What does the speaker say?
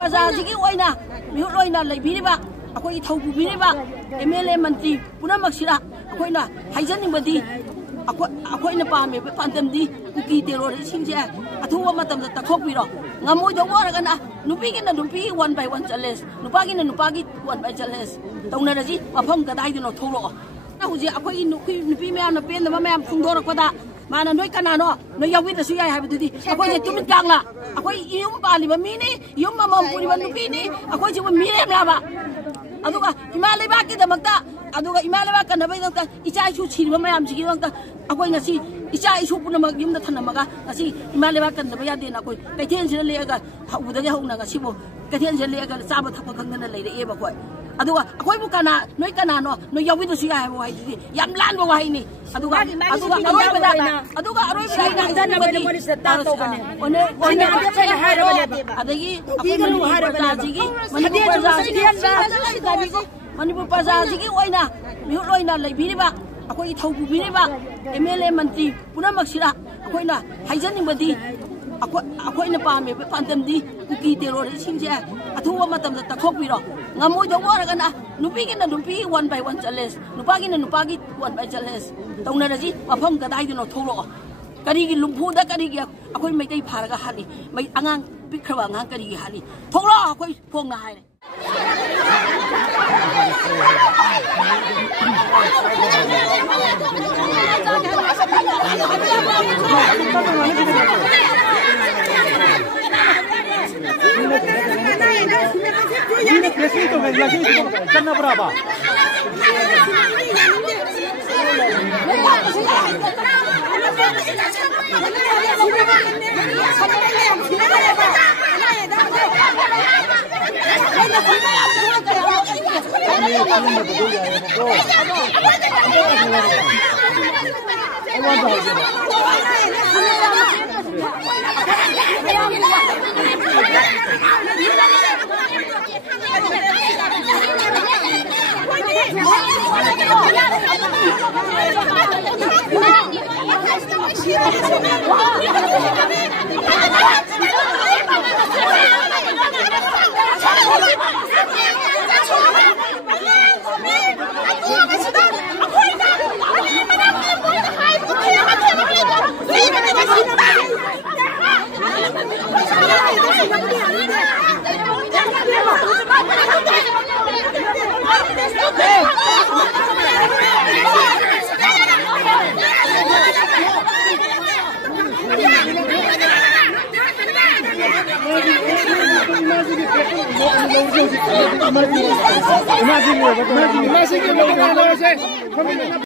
प्रजासिगी ओइना मिहुलोइना लेबिरिबा अखोई थौबुबिरिबा एमएलए मंत्री पुनमक्सिरा अखोइना हाइजनिंगबदी अखोइना पामे पांदमदी कुकी टेरोरिस्ट सिंजे अथुवा मतमदा तखोकबिरो ngamo dawara nupigiना nupi 1 by 1 challenge nupagina nupagi 1 by challenge taunaraji mafam kadai dino thoro na huji akhoi nupi me na pen ma me phungdorapda mana noi kanano noi yawi da suyai habidudi akhoi je tumin kangla akhoi yum pali ba mini yum mamam puri ba nupi ni akhoi je mi re ba aduga himalay ba ki damakta aduga himalay ba kanabai dakta icha isu chirba mayam jigi dakta akhoi ngasi icha isu punama yumda thanamaga ngasi himalay ba kanaba yade na koi kaithen sira lega hauda hauna ngasi bo kaithen sira lega chaba thapa khangna leire e ba koi aduga akhoi bu kana noi kanano noi yawi da suyai ba haidi yam lan ba haini aduga aroi bada na bada monista tato bane one adagi Manipur Prajasigi oina mihuloina leibiriba akhoi thaububiba MLA मंत्री पुनमक्सिरा अखोइना हाइजनिंगबदी अखोइना पामे पांदमदी Kuki terrorist सिंजे अथुवा मतमदा तखोकबिरो ngamo dawara nupigiना nupi 1 by 1 challenge nupagina nupagi 1 by challenge taunaraji mafam kadai dino thoro karigi lumpuda karigi akhoi maitai pharaga hali mai angang pikhraba angang karigi hali thoro akhoi phongna haire करना बराबर Imagine